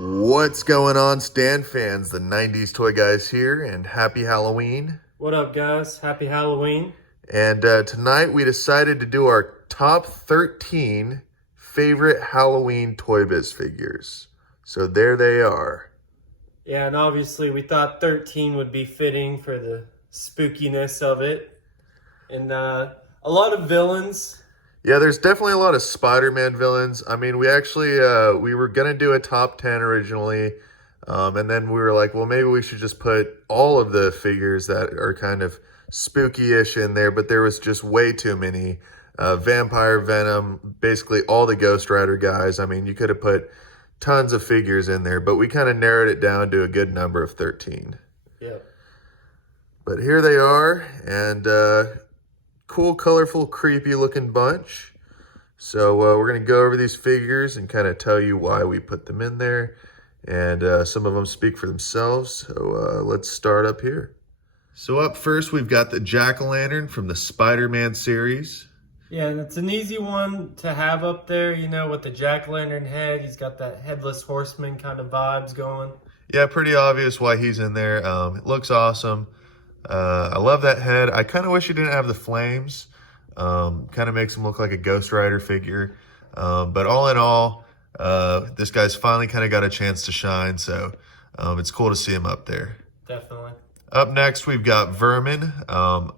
What's going on, Stan fans? The 90s Toy Guys here, and happy Halloween. What up, guys? Happy Halloween. And tonight we decided to do our top 13 favorite Halloween ToyBiz figures. So there they are. Yeah, and obviously we thought 13 would be fitting for the spookiness of it. And a lot of villains. Yeah, there's definitely a lot of Spider-Man villains. I mean, we actually, we were going to do a top 10 originally. And then we were like, well, maybe we should just put all of the figures that are kind of spooky-ish in there. But there was just way too many. Vampire, Venom, basically all the Ghost Rider guys. I mean, you could have put tons of figures in there. But we kind of narrowed it down to a good number of 13. Yeah. But here they are. And cool, colorful, creepy looking bunch. So we're going to go over these figures and kind of tell you why we put them in there. And some of them speak for themselves. So let's start up here. So up first, we've got the Jack-o'-lantern from the Spider-Man series. Yeah, and it's an easy one to have up there, you know, with the jack-o'-lantern head. He's got that headless horseman kind of vibes going. Yeah, pretty obvious why he's in there. It looks awesome. I love that head. I kind of wish he didn't have the flames. Kind of makes him look like a Ghost Rider figure. But all in all, this guy's finally kind of got a chance to shine. So it's cool to see him up there. Definitely. Up next, we've got Vermin.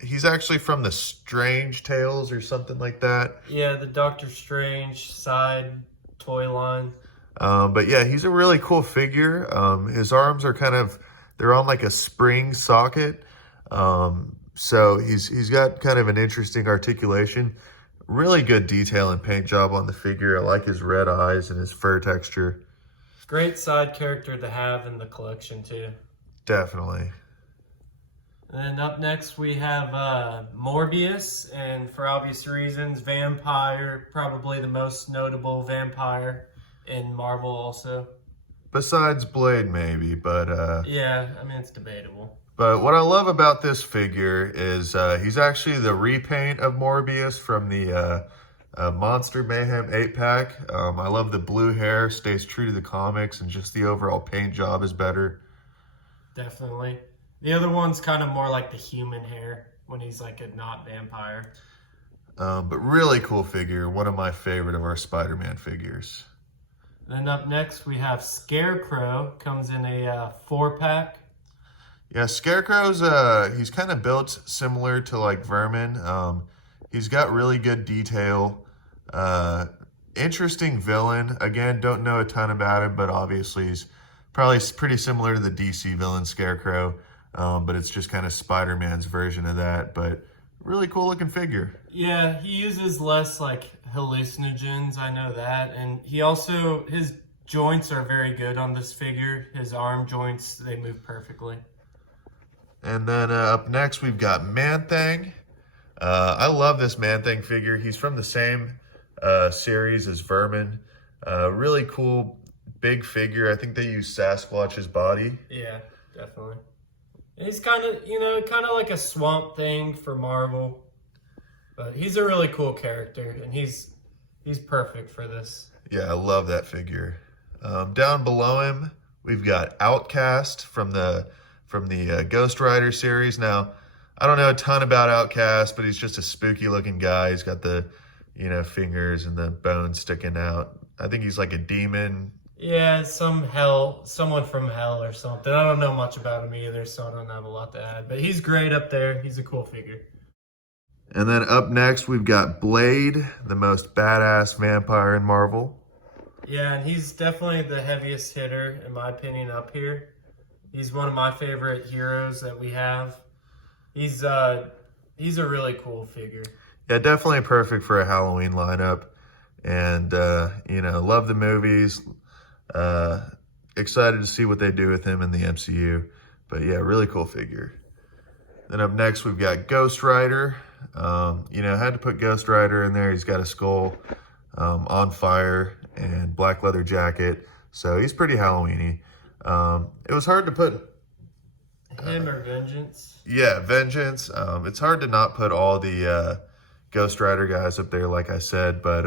He's actually from the Strange Tales or something like that. Yeah, the Doctor Strange side toy line. But yeah, he's a really cool figure. His arms are they're on like a spring socket. So he's got kind of an interesting articulation. Really good detail and paint job on the figure. I like his red eyes and his fur texture. Great side character to have in the collection too. Definitely. And then up next we have Morbius, and for obvious reasons, vampire, probably the most notable vampire in Marvel also. Besides Blade maybe, but yeah, I mean it's debatable. But what I love about this figure is he's actually the repaint of Morbius from the Monster Mayhem 8-pack. I love the blue hair, stays true to the comics, and just the overall paint job is better. Definitely. The other one's kind of more like the human hair when he's like a not vampire. But really cool figure. One of my favorite of our Spider-Man figures. Then up next we have Scarecrow. Comes in a 4-pack. Yeah, Scarecrow's, he's kind of built similar to like Vermin. He's got really good detail. Interesting villain. Again, don't know a ton about him, but obviously he's probably pretty similar to the DC villain Scarecrow. But it's just kind of Spider-Man's version of that. But really cool looking figure. Yeah, he uses less like hallucinogens, I know that. And he also, his joints are very good on this figure. His arm joints, they move perfectly. And then up next, we've got Man-Thing. I love this Man-Thing figure. He's from the same series as Vermin. Really cool, big figure. I think they use Sasquatch's body. Yeah, definitely. And he's kind of, you know, kind of like a Swamp Thing for Marvel. But he's a really cool character, and he's perfect for this. Yeah, I love that figure. Down below him, we've got Outcast from the Ghost Rider series. Now, I don't know a ton about Outcast, but he's just a spooky looking guy. He's got the, fingers and the bones sticking out. I think he's like a demon. Yeah, someone from hell or something. I don't know much about him either, so I don't have a lot to add. But he's great up there. He's a cool figure. And then up next, we've got Blade, the most badass vampire in Marvel. Yeah, and he's definitely the heaviest hitter, in my opinion, up here. He's one of my favorite heroes that we have. He's a really cool figure. Yeah, definitely perfect for a Halloween lineup. And, love the movies. Excited to see what they do with him in the MCU. But yeah, really cool figure. Then up next, we've got Ghost Rider. Had to put Ghost Rider in there. He's got a skull on fire and black leather jacket. So he's pretty Halloween-y. It was hard to put him or Vengeance. Yeah, Vengeance. It's hard to not put all the Ghost Rider guys up there, like I said, but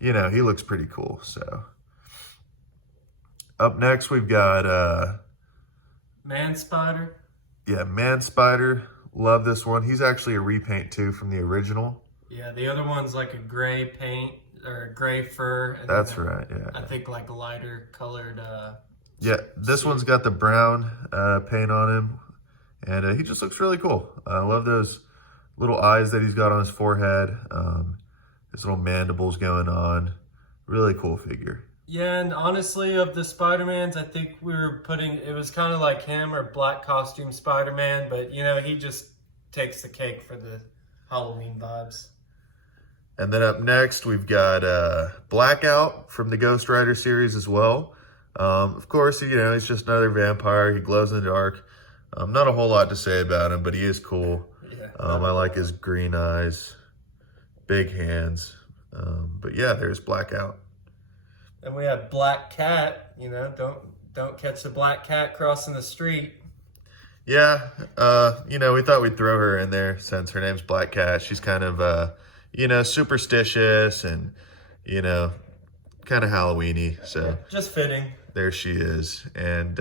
he looks pretty cool. So, Up next, we've got, Man Spider. yeah, Man Spider. Love this one. He's actually a repaint too from the original. Yeah, the other one's like a gray paint or a gray fur. And That's then right, yeah. I think like lighter colored. Yeah, this one's got the brown paint on him, and he just looks really cool. I love those little eyes that he's got on his forehead. His little mandibles going on. Really cool figure. Yeah, and honestly, of the Spider-Mans, I think we were putting, it was kind of like him or Black Costume Spider-Man, but you know, he just takes the cake for the Halloween vibes. And then up next, we've got Blackout from the Ghost Rider series as well. Of course, you know, he's just another vampire. He glows in the dark. Not a whole lot to say about him, but he is cool. Yeah. I like his green eyes, big hands. But yeah, there's Blackout. And we have Black Cat, you know, don't catch the Black Cat crossing the street. Yeah, you know, we thought we'd throw her in there since her name's Black Cat. She's kind of, you know, superstitious and, you know, kind of Halloween-y. So Just fitting. there she is. And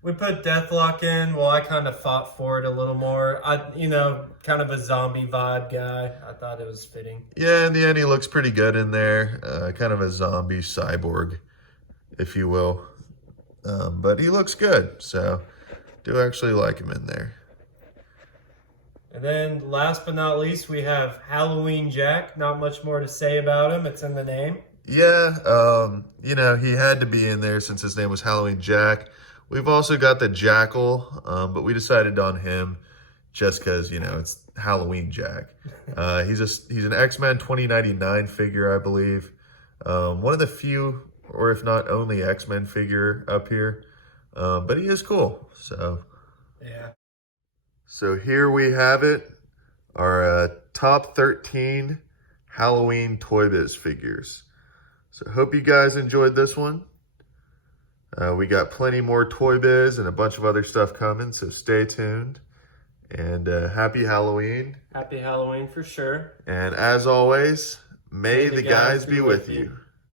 We put Deathlock in. Well, I kind of fought for it a little more. You know, kind of a zombie vibe guy. I thought it was fitting. yeah, in the end, he looks pretty good in there. Kind of a zombie cyborg, if you will. But he looks good, so do actually like him in there. And then last but not least, we have Halloween Jack. Not much more to say about him. It's in the name. Yeah, you know, he had to be in there since his name was Halloween Jack. We've also got the Jackal, but we decided on him just because, you know, it's Halloween Jack. He's an X-Men 2099 figure, I believe. One of the few, or if not only, X-Men figure up here. But he is cool, so. Yeah. So here we have it, our top 13 Halloween ToyBiz figures. So hope you guys enjoyed this one. We got plenty more ToyBiz and a bunch of other stuff coming, so stay tuned. And happy Halloween. Happy Halloween for sure. And as always, may the guys be with you.